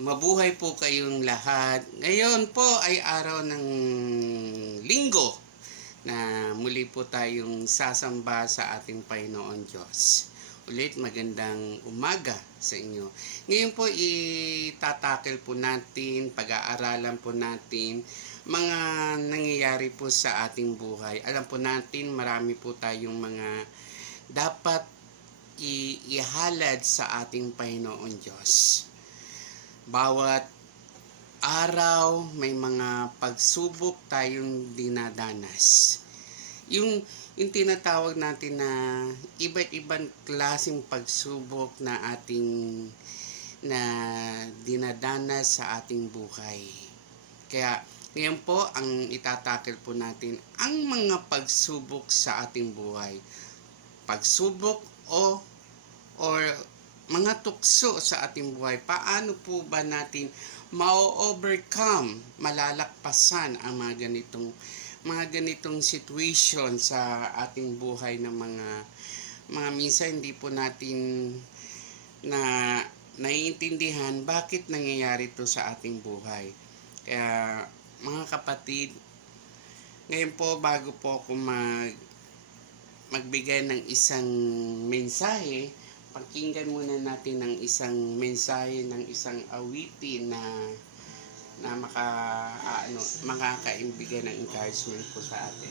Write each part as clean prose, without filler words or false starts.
Mabuhay po kayong lahat. Ngayon po ay araw ng Linggo na muli po tayong sasamba sa ating Panginoon Diyos. Ulit magandang umaga sa inyo. Ngayon po itatakil po natin, pag-aaralan po natin mga nangyayari po sa ating buhay. Alam po natin marami po tayong mga dapat ihalad sa ating Panginoon Diyos. Bawat araw may mga pagsubok tayong dinadanas. Yung tinatawag natin na iba't ibang klaseng pagsubok na dinadanas sa ating buhay. Kaya ngayon po ang itatakil po natin ang mga pagsubok sa ating buhay. Pagsubok or mga tukso sa ating buhay. Paano po ba natin ma-overcome, malalakpasan ang mga ganitong situation sa ating buhay na mga minsan hindi po natin naiintindihan bakit nangyayari ito sa ating buhay. Kaya mga kapatid, ngayon po bago po ako magbigay ng isang mensahe, pakinggan muna natin ng isang mensahe ng isang awitin na makakaimbigay ng encouragement po sa atin.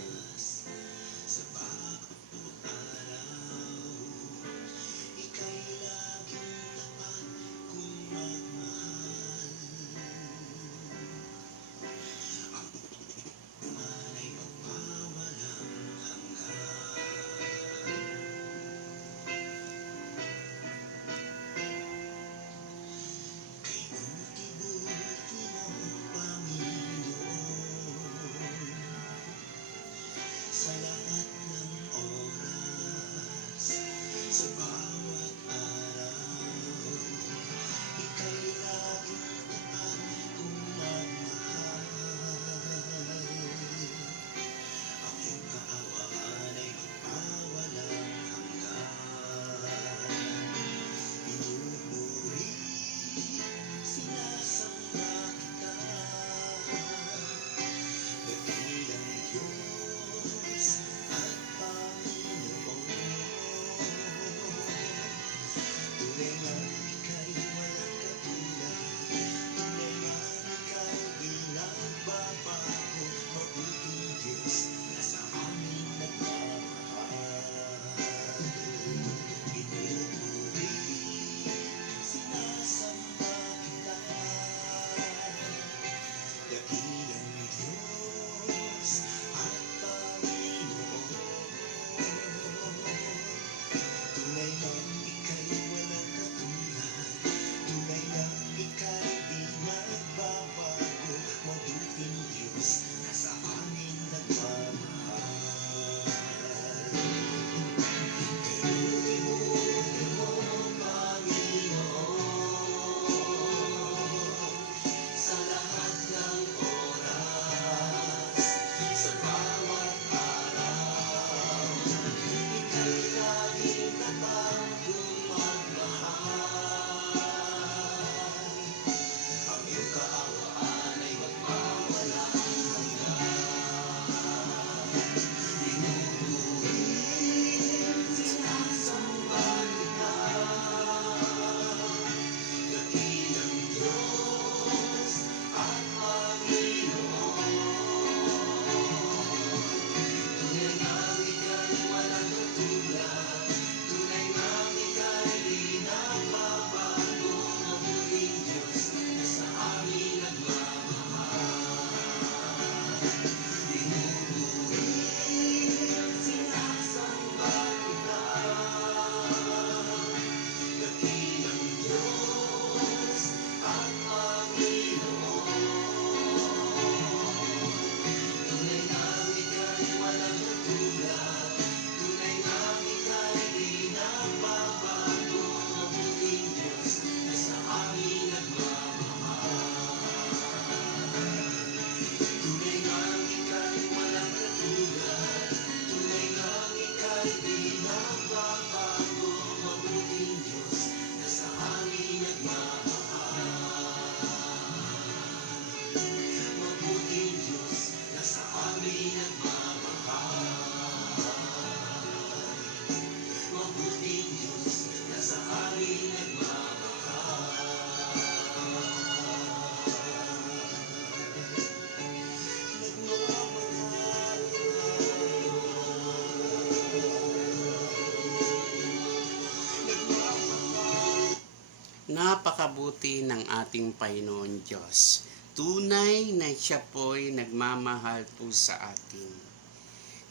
napakabuti ng ating Panginoon Diyos. Tunay na siya po'y nagmamahal po sa atin.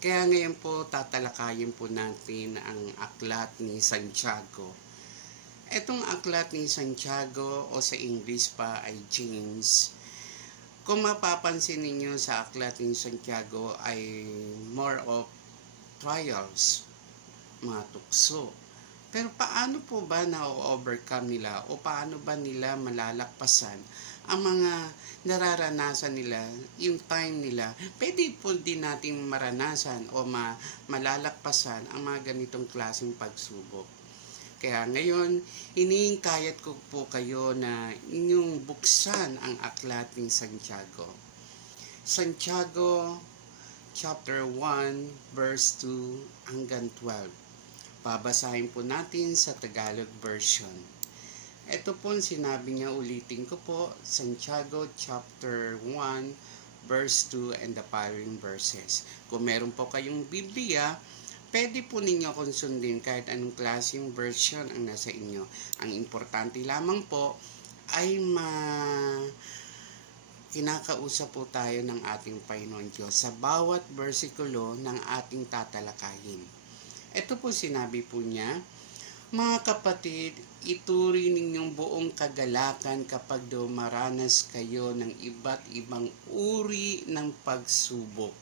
Kaya ngayon po tatalakayin po natin ang aklat ni Santiago. Itong aklat ni Santiago o sa English pa ay James. Kung mapapansin ninyo sa aklat ni Santiago ay more of trials, mga tukso. Pero paano po ba na-overcome nila o paano ba nila malalakpasan ang mga nararanasan nila, yung time nila? Pwede po din natin maranasan o malalakpasan ang mga ganitong klaseng pagsubok. Kaya ngayon, hinihingkayat ko po kayo na inyong buksan ang aklat ni Santiago. Santiago chapter 1 verse 2 hanggang 12. Babasahin po natin sa Tagalog version. Ito po sinabi niya, ulitin ko po, Santiago chapter 1 verse 2 and the following verses. Kung meron po kayong Biblia, pwede po ninyo kung sundin kahit anong klaseng version ang nasa inyo. Ang importante lamang po ay kinakausap po tayo ng ating Panginoon Diyos sa bawat versikulo ng ating tatalakayin. Ito po sinabi po niya, mga kapatid, ituri ninyong buong kagalakan kapag dumaranas kayo ng iba't ibang uri ng pagsubok.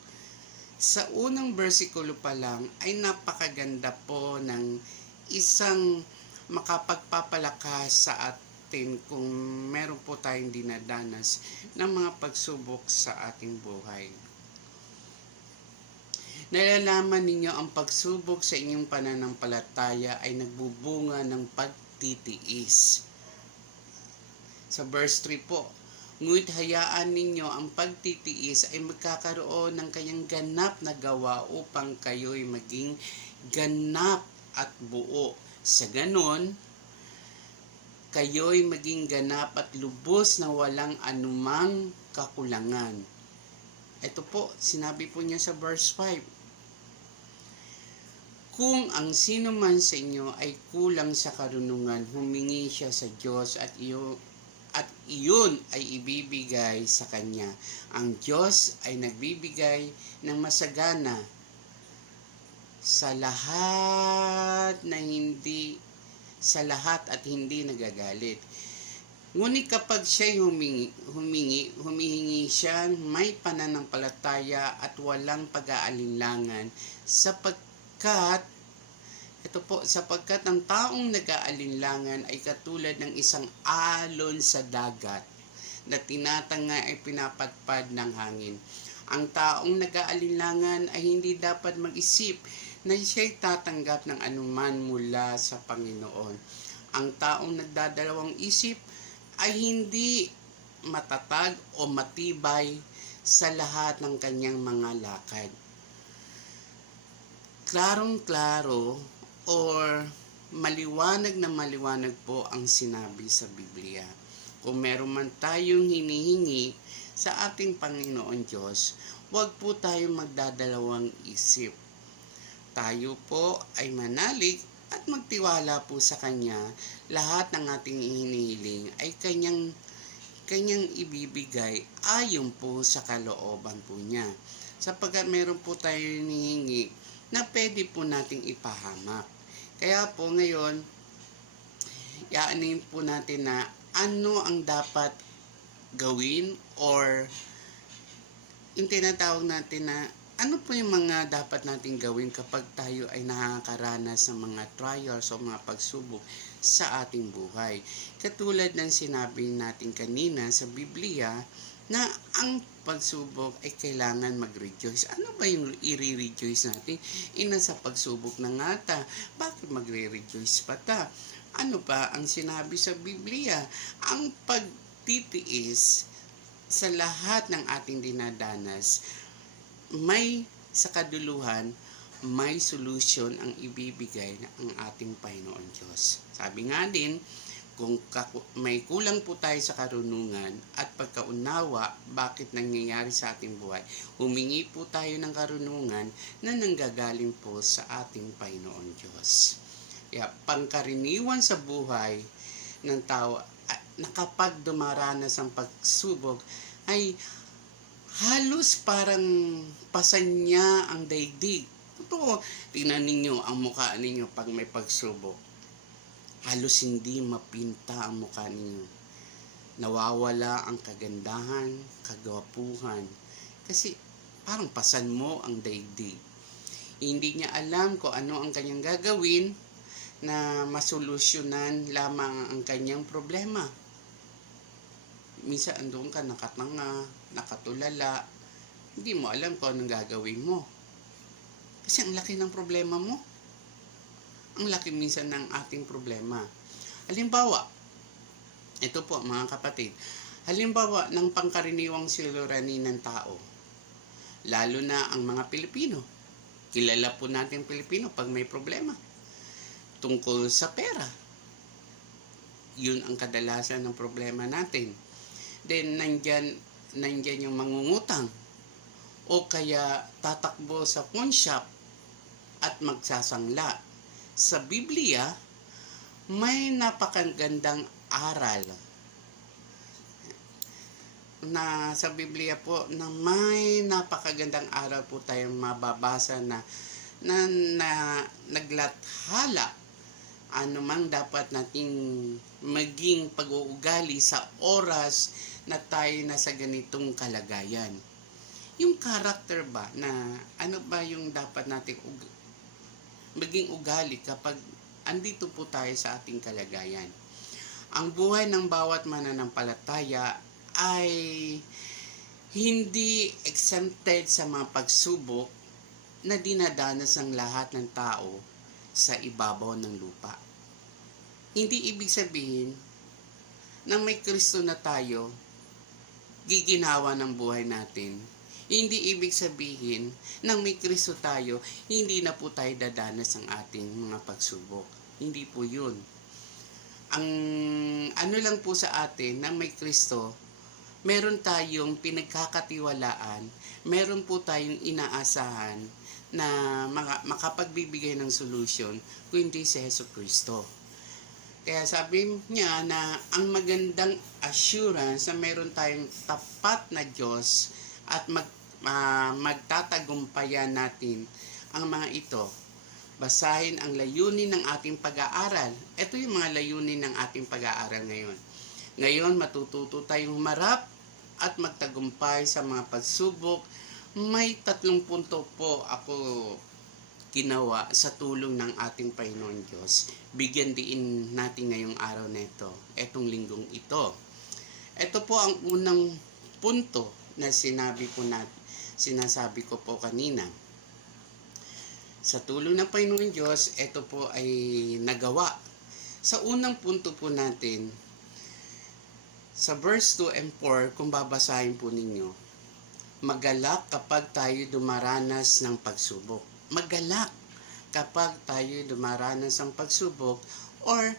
Sa unang versikulo pa lang ay napakaganda po ng isang makapagpapalakas sa atin kung meron po tayong dinadanas ng mga pagsubok sa ating buhay. Nalalaman ninyo ang pagsubok sa inyong pananampalataya ay nagbubunga ng pagtitiis. Sa verse 3 po, ngunit hayaan ninyo ang pagtitiis ay magkakaroon ng kanyang ganap na gawa upang kayo'y maging ganap at buo. Sa ganon, kayo'y maging ganap at lubos na walang anumang kakulangan. Ito po, sinabi po niya sa verse 5. Kung ang sino man sa inyo ay kulang sa karunungan, humingi siya sa Diyos at iyon ay ibibigay sa Kanya. Ang Diyos ay nagbibigay ng masagana sa lahat at hindi nagagalit. Ngunit kapag siya'y humihingi siya, may pananampalataya at walang pag-aalinlangan sapagkat ang taong nag-aalinlangan ay katulad ng isang alon sa dagat na tinatanga ay pinapadpad ng hangin. Ang taong nag-aalinlangan ay hindi dapat mag-isip na siya'y tatanggap ng anuman mula sa Panginoon. Ang taong nagdadalawang isip ay hindi matatag o matibay sa lahat ng kanyang mga lakad. Klarong-klaro or maliwanag na maliwanag po ang sinabi sa Biblia. Kung meron man tayong hinihingi sa ating Panginoon Diyos, huwag po tayong magdadalawang isip. Tayo po ay manalig at magtiwala po sa Kanya. Lahat ng ating hinihiling ay Kanyang ibibigay ayon po sa kalooban po niya. Sapagkat meron po tayo hinihingi na pwede po nating ipahamak. Kaya po ngayon, yaanin po natin na ano ang dapat gawin or yung tinatawag natin na ano po yung mga dapat natin gawin kapag tayo ay nakakaranas ng mga trials o mga pagsubok sa ating buhay. Katulad ng sinabi natin kanina sa Biblia na ang pagsubok ay kailangan mag-rejoice. Ano ba yung i-rejoice natin? Nasa pagsubok na nga ta. Bakit magre-rejoice pa ta? Ano ba ang sinabi sa Biblia? Ang pagtitiis sa lahat ng ating dinadanas, sa kaduluhan, may solution ang ibibigay ng ating Panginoon Diyos. Sabi nga din, kung may kulang po tayo sa karunungan at pagkaunawa bakit nangyayari sa ating buhay, humingi po tayo ng karunungan na nanggagaling po sa ating Panginoon Diyos. Kaya pangkaraniwan sa buhay ng tao na kapag dumaranas ang pagsubok ay halos parang pasan niya ang daigdig. Totoo, tingnan ninyo ang mukha ninyo pag may pagsubok. Halos hindi mapinta ang mukha ninyo. Nawawala ang kagandahan, kagwapuhan. Kasi parang pasan mo ang daigdig. Hindi niya alam kung ano ang kanyang gagawin na masolusyonan lamang ang kanyang problema. Minsan andun ka nakatanga, nakatulala, hindi mo alam kung anong gagawin mo. Kasi ang laki ng problema mo. Ang laki minsan ng ating problema. Halimbawa, ito po mga kapatid, halimbawa ng pangkaraniwang suliranin ng tao, lalo na ang mga Pilipino. Kilala po natin Pilipino pag may problema tungkol sa pera. Yun ang kadalasan ng problema natin. Then, nandyan yung mangungutang o kaya tatakbo sa pawn shop at magsasangla. Sa Biblia, may napakagandang aral na sa Biblia po na may napakagandang aral po tayong mababasa na naglathala ano mang dapat nating maging pag-uugali sa oras na tayo nasa ganitong kalagayan. Yung character ba na ano ba yung dapat nating maging ugali kapag andito po tayo sa ating kalagayan. Ang buhay ng bawat mananampalataya ay hindi exempted sa mga pagsubok na dinadanas ng lahat ng tao sa ibabaw ng lupa. Hindi ibig sabihin na may Kristo na tayo, giginawa ng buhay natin. Hindi ibig sabihin na may Kristo tayo, hindi na po tayo dadanas ng ating mga pagsubok. Hindi po yun. Ang ano lang po sa atin na may Kristo, meron tayong pinagkakatiwalaan, meron po tayong inaasahan na makapagbibigay ng solusyon kung hindi si Jesucristo. Kaya sabi niya na ang magandang assurance na meron tayong tapat na Diyos at magtatagumpayan natin ang mga ito. Basahin ang layunin ng ating pag-aaral. Ito yung mga layunin ng ating pag-aaral ngayon. Ngayon, matututo tayong humarap at magtagumpay sa mga pagsubok. May 3 punto po ako ginawa sa tulong ng ating Panginoon Diyos. Bigyan din natin ngayong araw na ito, etong linggong ito. Ito po ang unang punto na sinasabi ko po kanina. Sa tulong ng Panginoon Diyos, ito po ay nagawa. Sa unang punto po natin, sa verse 2 and 4, kung babasahin po ninyo, magalak kapag tayo dumaranas ng pagsubok. Magalak kapag tayo dumaranas ng pagsubok, or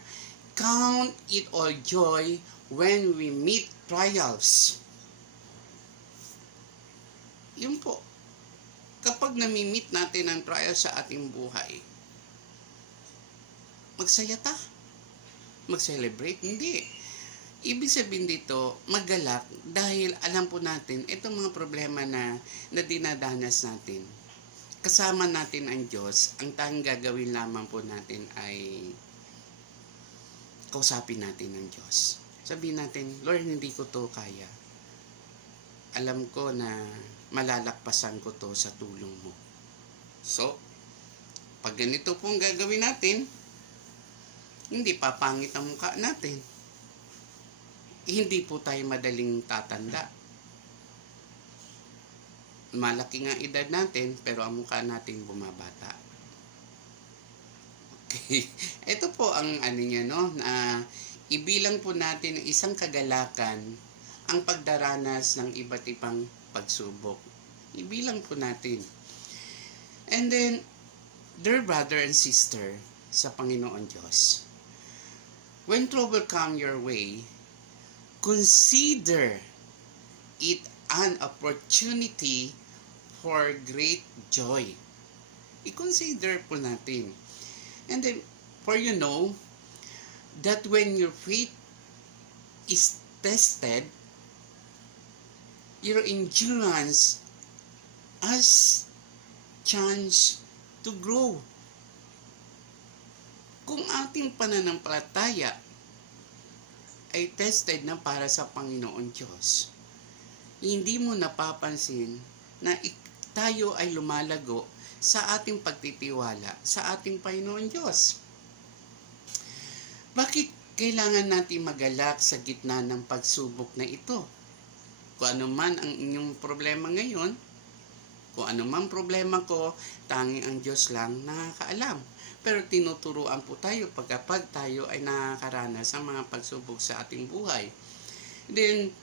count it all joy when we meet trials. Yun po. Kapag nami-meet natin ang trials sa ating buhay, magsaya ta? Mag-celebrate? Hindi. Ibig sabihin dito, magalak dahil alam po natin itong mga problema na dinadanas natin. Kasama natin ang Diyos. Ang tanging gagawin lamang po natin ay kausapin natin ang Diyos. Sabihin natin, Lord, hindi ko to kaya. Alam ko na malalakpasan ko to sa tulong mo. So, pag ganito pong gagawin natin, hindi papangit ang mukha natin. Hindi po tayo madaling tatanda. Malaki nga edad natin, pero ang mukha natin bumabata. Okay. Ito po ang ano niya, no, na ibilang po natin isang kagalakan ang pagdaranas ng iba't ibang pagsubok. Ibilang po natin. And then, dear brother and sister sa Panginoon Diyos, when trouble come your way, consider it an opportunity for great joy. I-consider po natin. And then, for you know, that when your faith is tested, your endurance has chance to grow. Kung ating pananampalataya ay tested na para sa Panginoon Diyos, hindi mo napapansin na tayo ay lumalago sa ating pagtitiwala sa ating Panginoon Diyos. Bakit kailangan natin magalak sa gitna ng pagsubok na ito? Kung ano man ang inyong problema ngayon, kung ano man problema ko, tanging ang Diyos lang nakakaalam. Pero tinuturuan po tayo pagkapag tayo ay nakakaranas sa mga pagsubok sa ating buhay. Then,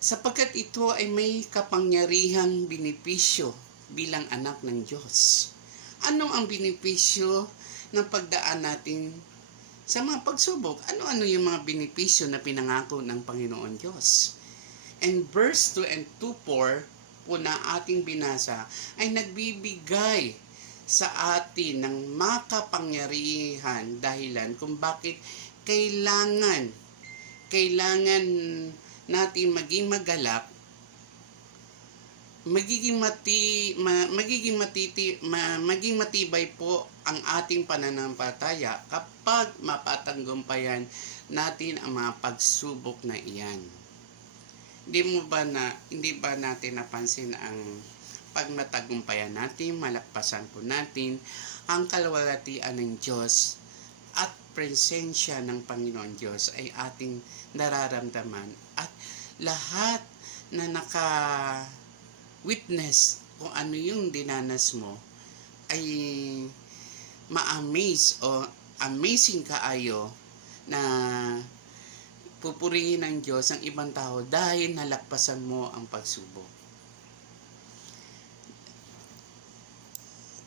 sapagkat ito ay may kapangyarihang benepisyo bilang anak ng Diyos. Ano ang benepisyo ng pagdaan natin sa mga pagsubok? Ano-ano yung mga benepisyo na pinangako ng Panginoon Diyos? And verse 2 and 2:4 po na ating binasa ay nagbibigay sa atin ng makapangyarihan dahilan kung bakit kailangan natin maging magalak, magiging matibay po ang ating pananampalataya kapag mapatanggumpayan natin ang mga pagsubok na iyan. Hindi ba natin napansin ang pag matagumpayan natin, malakpasan po natin ang kalwalhatian ng Diyos at presensya ng Panginoon Diyos ay ating nararamdaman, at lahat na naka-witness kung ano yung dinanas mo ay ma-amaze o amazing kaayo na pupurihin ng Diyos ang ibang tao dahil nalakpasan mo ang pagsubok.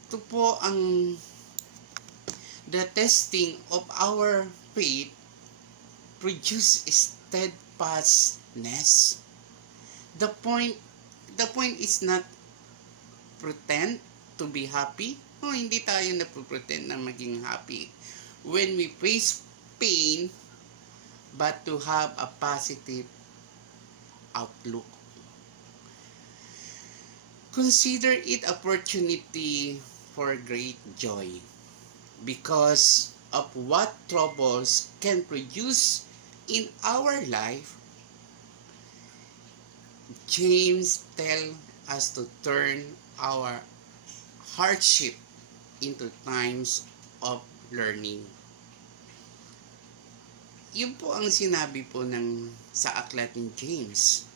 Ito po ang the testing of our faith produce steadfastness. The point is not pretend to be happy. Hindi tayo napupretend na maging happy when we face pain, but to have a positive outlook. Consider it opportunity for great joy because of what troubles can produce in our life. James tells us to turn our hardship into times of learning. Yun po ang sinabi po sa aklat ni James.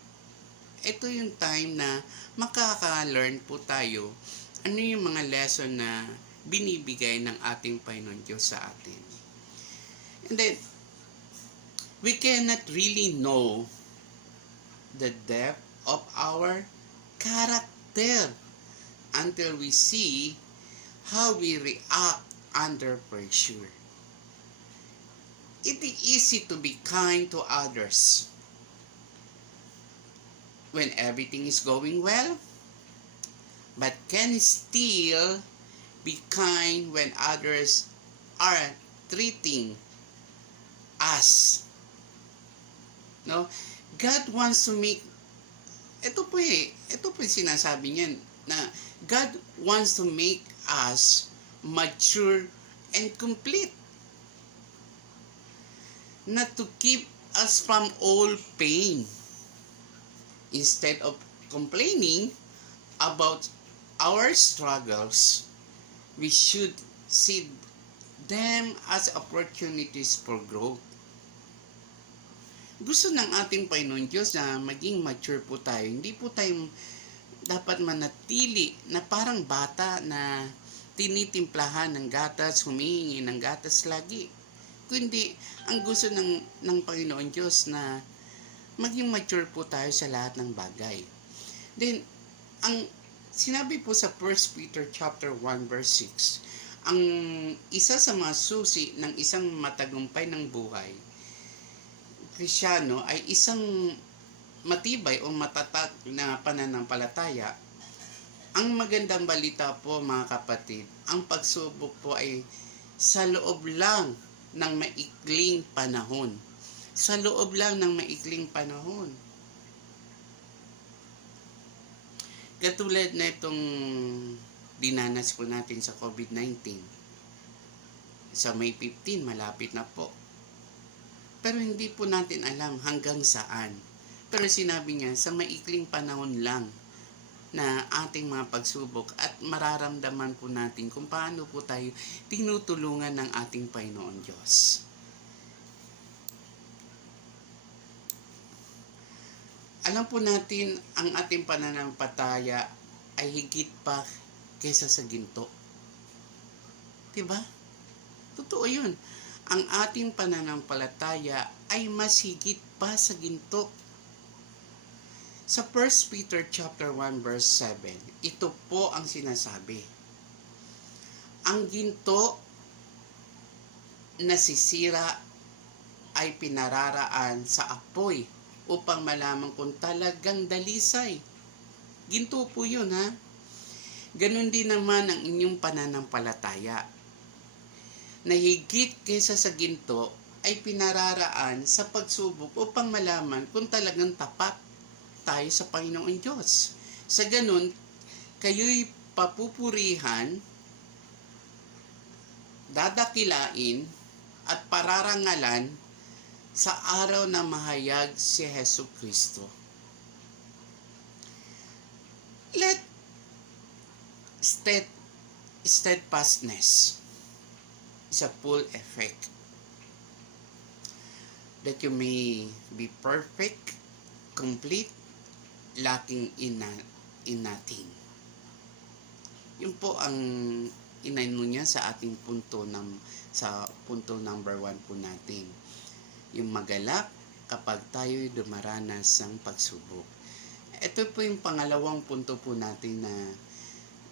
Ito yung time na makaka-learn po tayo ano yung mga lesson na binibigay ng ating Panginoon Diyos sa atin. And then, we cannot really know the depth of our character until we see how we react under pressure. It is easy to be kind to others when everything is going well, but can still be kind when others are treating us. No? God wants to make, ito po yung sinasabi niyan, na God wants to make us mature and complete. Not to keep us from all pain. Instead of complaining about our struggles, we should see them as opportunities for growth. Gusto ng ating Panginoon Diyos na maging mature po tayo. Hindi po tayo dapat manatili na parang bata na tinitimplahan ng gatas, humihingi ng gatas lagi. Kundi ang gusto ng Panginoon Diyos na maging mature po tayo sa lahat ng bagay. Then, ang sinabi po sa 1 Peter chapter 1 verse 6, ang isa sa mga susi ng isang matagumpay ng buhay, Kristyano, ay isang matibay o matatag na pananampalataya. Ang magandang balita po mga kapatid, ang pagsubok po ay sa loob lang ng maikling panahon. sa loob lang ng maikling panahon. Katulad na itong dinanas po natin sa COVID-19. Sa May 15, malapit na po. Pero hindi po natin alam hanggang saan. Pero sinabi niya, sa maikling panahon lang na ating mga pagsubok at mararamdaman po natin kung paano po tayo tinutulungan ng ating Panginoon Diyos. Alam po natin, ang ating pananampalataya ay higit pa kaysa sa ginto. Diba? Totoo yun. Ang ating pananampalataya ay mas higit pa sa ginto. Sa 1 Peter chapter 1 verse 7, ito po ang sinasabi. Ang ginto nasisira ay pinararaan sa apoy upang malaman kung talagang dalisay. Ginto po yun, ha? Ganon din naman ang inyong pananampalataya. Na higit kaysa sa ginto ay pinararaan sa pagsubok upang malaman kung talagang tapat tayo sa Panginoong Diyos. Sa ganon, kayo'y papupurihan, dadakilain, at pararangalan sa araw na mahayag si Hesus Kristo. Let steadfastness is a full effect, that you may be perfect, complete, lacking in nothing. Yun po ang inano niya sa ating sa punto number 1 po natin. Yung magalak kapag tayo'y dumaranas ng pagsubok. Ito po yung pangalawang punto po natin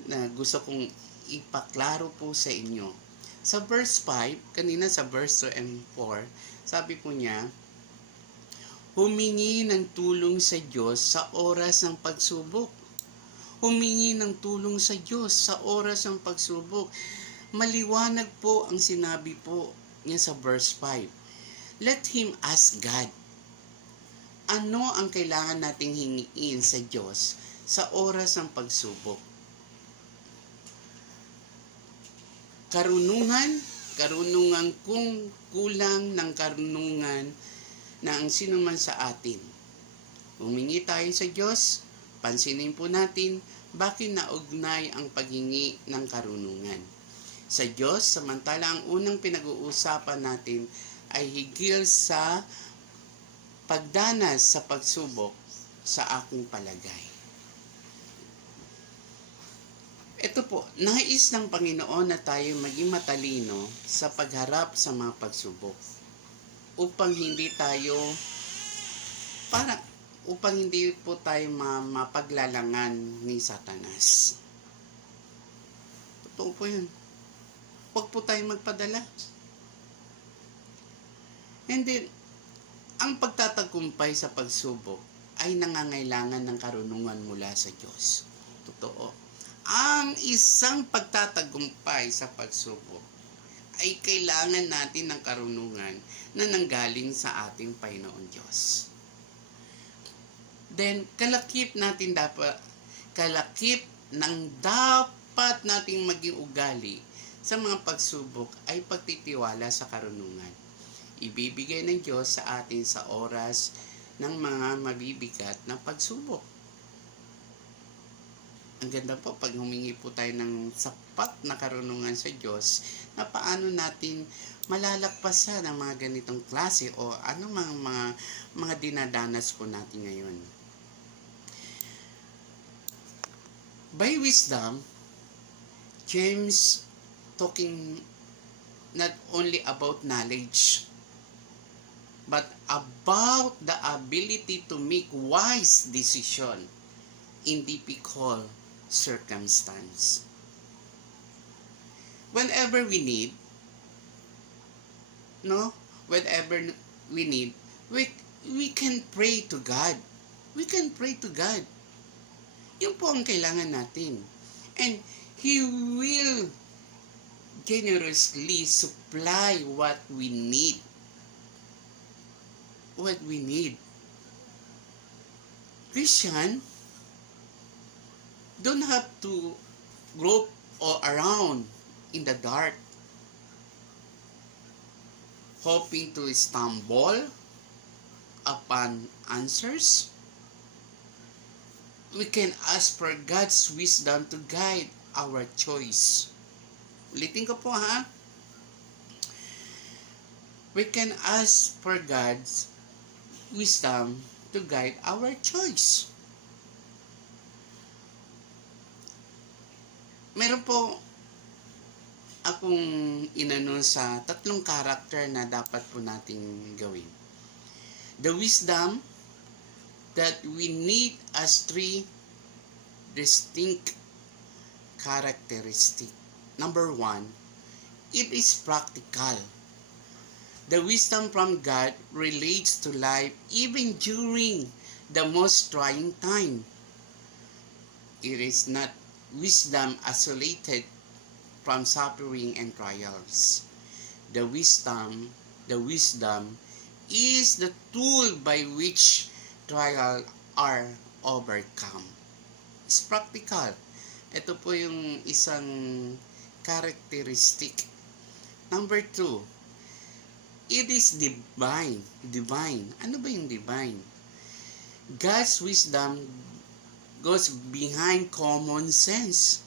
na gusto kong ipaklaro po sa inyo. Sa verse 5, kanina sa verse 2 and 4, sabi po niya, humingi ng tulong sa Diyos sa oras ng pagsubok. Humingi ng tulong sa Diyos sa oras ng pagsubok. Maliwanag po ang sinabi po niya sa verse 5. Let him ask God. Ano ang kailangan nating hingiin sa Diyos sa oras ng pagsubok? Karunungan kung kulang ng karunungan na ang sino man sa atin. Humingi tayo sa Diyos, pansinin po natin bakit naugnay ang paghingi ng karunungan. Sa Diyos, samantala ang unang pinag-uusapan natin ay higil sa pagdanas sa pagsubok sa aking palagay. Ito po, nais ng Panginoon na tayo maging matalino sa pagharap sa mga pagsubok upang hindi po tayo mapaglalangan ni Satanas. Totoo po yun. Huwag po tayo magpadala. And then, ang pagtatagumpay sa pagsubok ay nangangailangan ng karunungan mula sa Diyos. Totoo. Ang isang pagtatagumpay sa pagsubok ay kailangan natin ng karunungan na nanggaling sa ating Panginoon Diyos. Then, kalakip ng dapat nating maging ugali sa mga pagsubok ay pagtitiwala sa karunungan. Ibibigay ng Diyos sa atin sa oras ng mga mabibigat na pagsubok. Ang ganda po pag humingi po tayo ng sapat na karunungan sa Diyos na paano natin malalagpasan ang mga ganitong klase o anong mga dinadanas po natin ngayon. By wisdom, James talking not only about knowledge, but about the ability to make wise decision in difficult circumstance. Whenever we need, we can pray to God. We can pray to God. Yun po ang kailangan natin. And He will generously supply what we need. what we need. Christian don't have to grope all around in the dark, hoping to stumble upon answers. We can ask for God's wisdom to guide our choice. Ulitin ko po ha. We can ask for God's wisdom to guide our choice. Meron po akong inano sa 3 character na dapat po nating gawin. The wisdom that we need as 3 distinct characteristics. Number 1, it is practical. The wisdom from God relates to life even during the most trying time. It is not wisdom isolated from suffering and trials. The wisdom is the tool by which trials are overcome. It's practical. Ito po yung isang characteristic. Number 2, it is divine. Divine. Ano ba yung divine? God's wisdom goes behind common sense.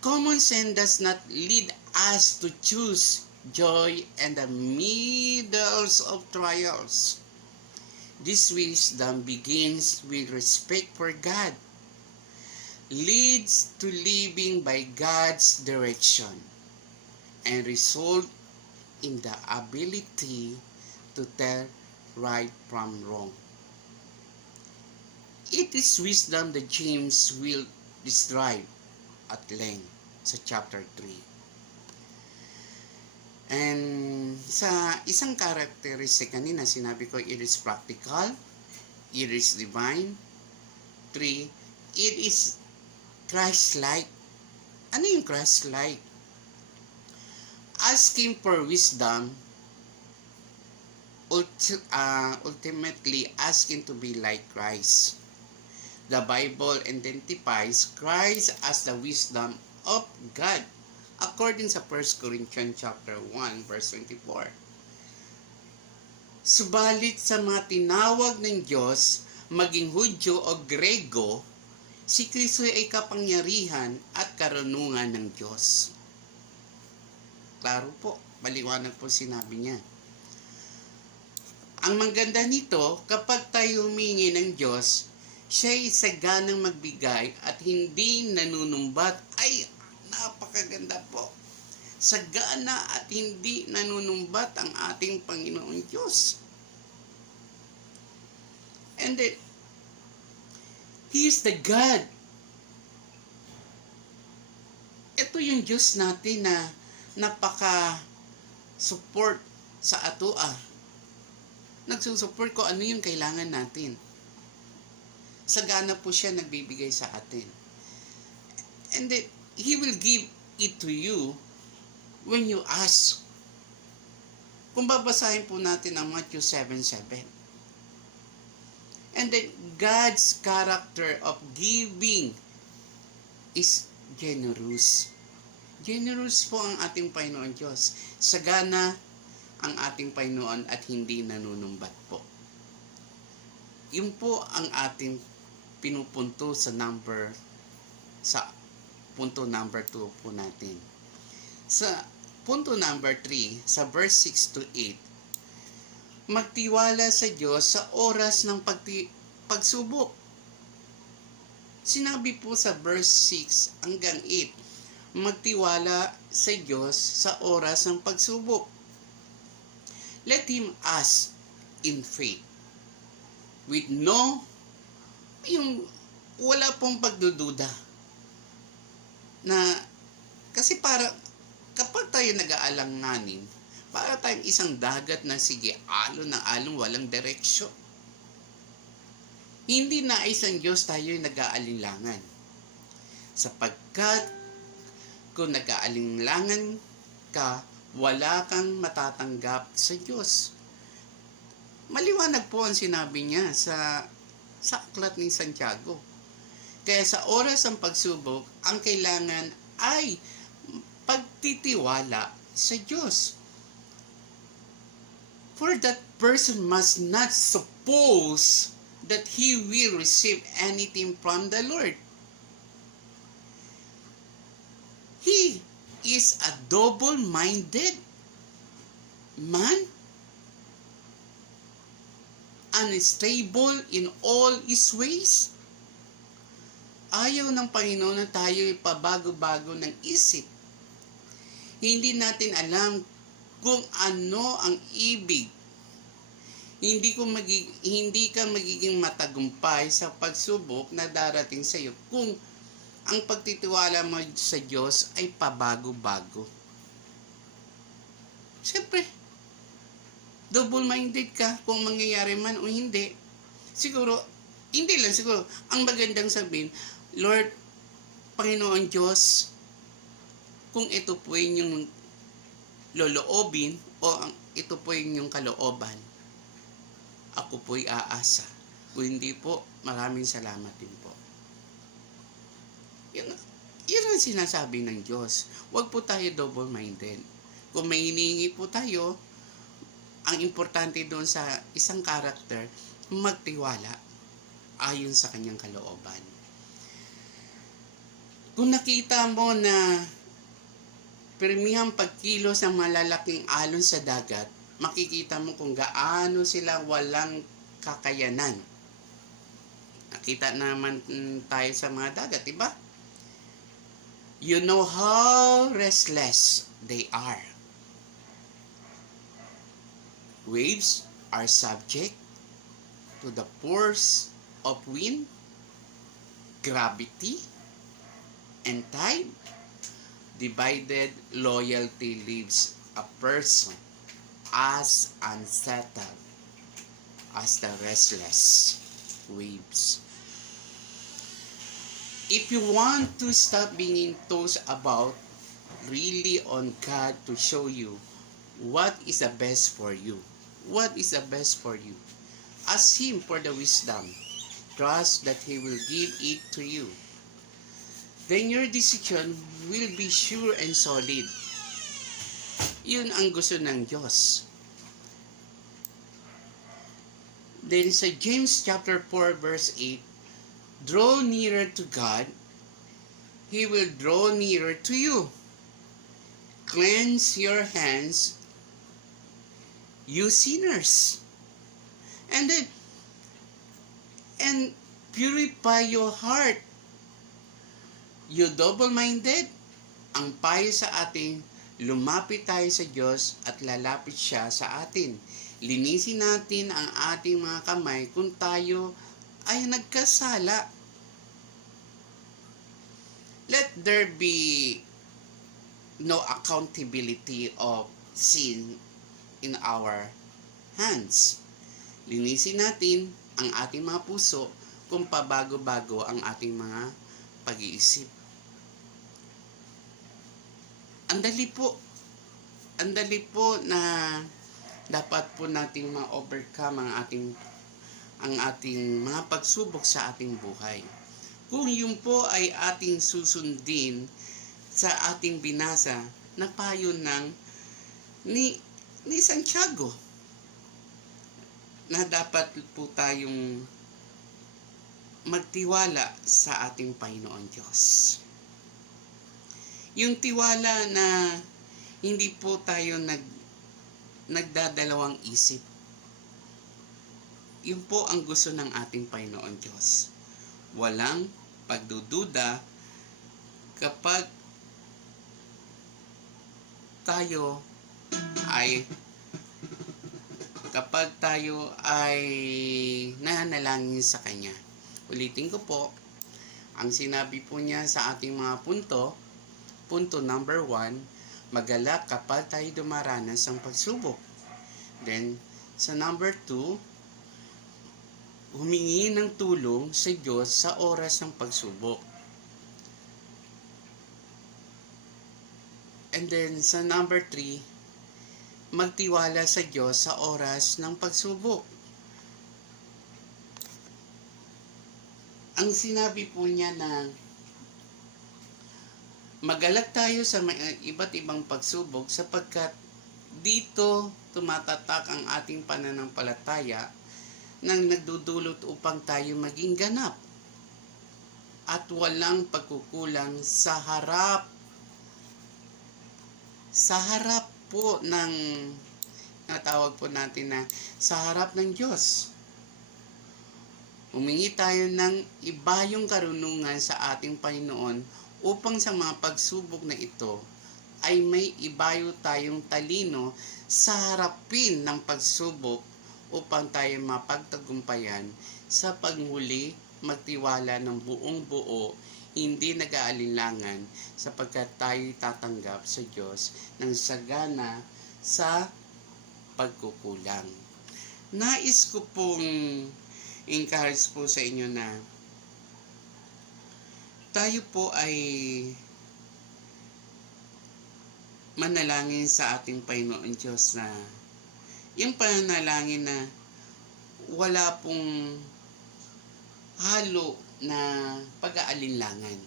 Common sense does not lead us to choose joy in the middles of trials. This wisdom begins with respect for God, leads to living by God's direction, and result in the ability to tell right from wrong. It is wisdom that James will describe at length sa chapter 3. And sa isang characteristic kanina, sinabi ko, it is practical, it is divine. 3, it is Christ-like. Ano yung Christ-like? Asking for wisdom, ultimately asking to be like Christ. The Bible identifies Christ as the wisdom of God, according sa 1 Corinthians chapter 1 verse 24. Subalit sa mga tinawag ng Diyos, maging Hudyo o Grego, si Kristo ay kapangyarihan at karunungan ng Diyos. Klaro po, maliwanag po sinabi niya. Ang maganda nito, kapag tayo humingi ng Diyos, siya ay saganang magbigay at hindi nanunumbat. Ay, napakaganda po. Sagana at hindi nanunumbat ang ating Panginoon Diyos. And then, He is the God. Ito yung Diyos natin na napaka-support sa atua. Nagsusupport ko ano yung kailangan natin. Sagana po siya nagbibigay sa atin. And then, He will give it to you when you ask. Kung babasahin po natin ang Matthew 7:7. And then, God's character of giving is generous. Generous po ang ating Panginoon Diyos. Sagana ang ating Panginoon at hindi nanunumbat po. Yun po ang ating pinupunto sa punto number 2 po natin. Sa punto number 3, sa verse 6 to 8, magtiwala sa Diyos sa oras ng pagsubok. Sinabi po sa verse 6 hanggang 8, magtiwala sa Diyos sa oras ng pagsubok. Let Him ask in faith, with yung wala pong pagdududa. Na, kasi kapag tayo nag-aalanganin, para tayong isang dagat na sige, alon ng alon, walang direksyon. Hindi nais ng Diyos tayo yung nag-aalinlangan. Sapagkat kung nag-aalinlangan ka, wala kang matatanggap sa Diyos. Maliwanag po ang sinabi niya sa aklat ni Santiago. Kaya sa oras ng pagsubok, ang kailangan ay pagtitiwala sa Diyos. For that person must not suppose that he will receive anything from the Lord. He is a double-minded man, unstable in all his ways. Ayaw ng Panginoon na tayo ipabago-bago ng isip. Hindi natin alam kung ano ang ibig. Hindi ka magiging matagumpay sa pagsubok na darating sa iyo kung ang pagtitiwala mo sa Diyos ay pabago-bago. Siyempre, double-minded ka kung mangyayari man o hindi. Siguro, hindi lang siguro. Ang magandang sabihin, Lord, Panginoon Diyos, kung ito po yung loloobin o ito po yung kalooban, ako po'y aasa. Kung hindi po, maraming salamat din po. Yun ang sinasabi ng Diyos. Huwag po tayo double-minded. Kung may hinihingi po tayo, ang importante doon sa isang karakter, magtiwala ayon sa kanyang kalooban. Kung nakita mo na pirmihang pagkilos ng malalaking alon sa dagat, makikita mo kung gaano sila walang kakayanan. Nakita naman tayo sa mga dagat, diba? You know how restless they are. Waves are subject to the force of wind, gravity, and tide. Divided loyalty leaves a person as unsettled as the restless waves. If you want to stop being enthused about, really on God to show you what is the best for you. What is the best for you? Ask Him for the wisdom. Trust that He will give it to you. Then your decision will be sure and solid. Yun ang gusto ng Diyos. Then sa James chapter 4 verse 8, draw nearer to God, He will draw nearer to you. Cleanse your hands, you sinners. And purify your heart, you double-minded. Ang payo sa atin, lumapit tayo sa Diyos at lalapit siya sa atin. Linisin natin ang ating mga kamay kung tayo ay nagkasala. Let there be no accountability of sin in our hands. Linisin natin ang ating mga puso kung pabago-bago ang ating mga pag-iisip. Andali po na dapat po nating ma-overcome ang ating mga pagsubok sa ating buhay. Kung yun po ay ating susundin sa ating binasa na payo ni Santiago, na dapat po tayong magtiwala sa ating Panginoon Diyos. Yung tiwala na hindi po tayo nagdadalawang isip. Yun po ang gusto ng ating Panginoon Diyos. Walang pagdududa kapag tayo ay nananalangin sa Kanya. Ulitin ko po, ang sinabi po niya sa ating mga punto number 1, magalak kapag tayo dumaranas ng pagsubok. Then, sa number 2, humingi ng tulong sa Diyos sa oras ng pagsubok. And then, sa number 3, magtiwala sa Diyos sa oras ng pagsubok. ang sinabi po niya na magalag tayo sa iba't ibang pagsubok sapagkat dito tumatatak ang ating pananampalataya nang nagdudulot upang tayo maging ganap at walang pagkukulang sa harap po ng natawag po natin na sa harap ng Diyos. Humingi tayo ng ibayong karunungan sa ating Panginoon upang sa mga pagsubok na ito ay may ibayo tayong talino sa harapin ng pagsubok upang tayo mapagtagumpayan sa paghuli, magtiwala ng buong buo, hindi nag-aalinlangan sapagkat tayo tatanggap sa Diyos ng sagana sa pagkukulang. Nais ko pong encourage po sa inyo na tayo po ay manalangin sa ating Panginoon Diyos na yung pananalangin na wala pong halo na pag-aalinlangan.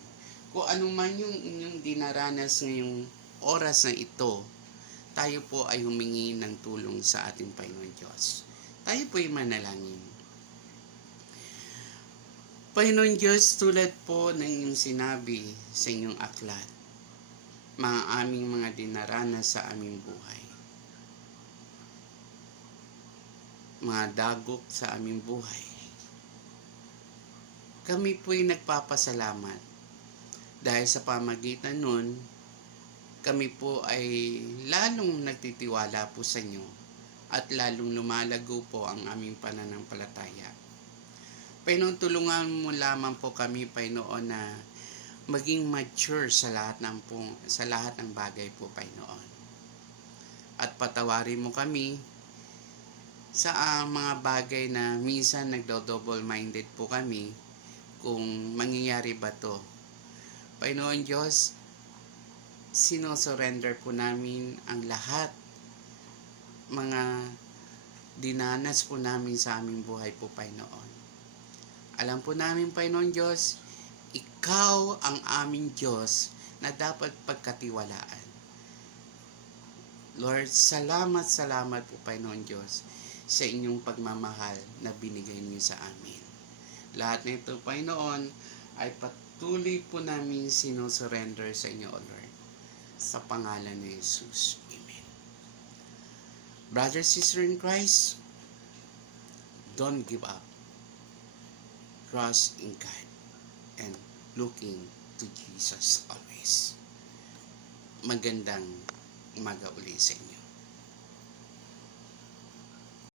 Kung ano man yung inyong dinaranas ngayong oras na ito, tayo po ay humingi ng tulong sa ating Panginoon Diyos. Tayo po ay manalangin. Panginoon Diyos, tulad po ng inyong sinabi sa inyong aklat, mga aming mga dinaranas sa aming buhay, mga dagok sa aming buhay, kami po'y nagpapasalamat dahil sa pamagitan nun, kami po ay lalong nagtitiwala po sa inyo at lalong lumalago po ang aming pananampalataya. Panginoon, tulungan mo lamang po kami, Panginoon, na maging mature sa lahat ng bagay po, Panginoon. At patawarin mo kami sa mga bagay na minsan nagdo-double-minded po kami kung mangyayari ba to. Panginoon Diyos, sinosurrender po namin ang lahat mga dinanas po namin sa aming buhay po, Panginoon. Alam po namin, Panginoon Diyos, Ikaw ang aming Diyos na dapat pagkatiwalaan. Lord, salamat po, Panginoon Diyos, sa inyong pagmamahal na binigay niyo sa amin. Lahat na ito, Panginoon, ay patuloy po namin sinusurrender sa inyo, O Lord. Sa pangalan ni Jesus. Amen. Brother, sister in Christ, don't give up. Trust in God and looking to Jesus always. Magandang umaga uli sa inyo.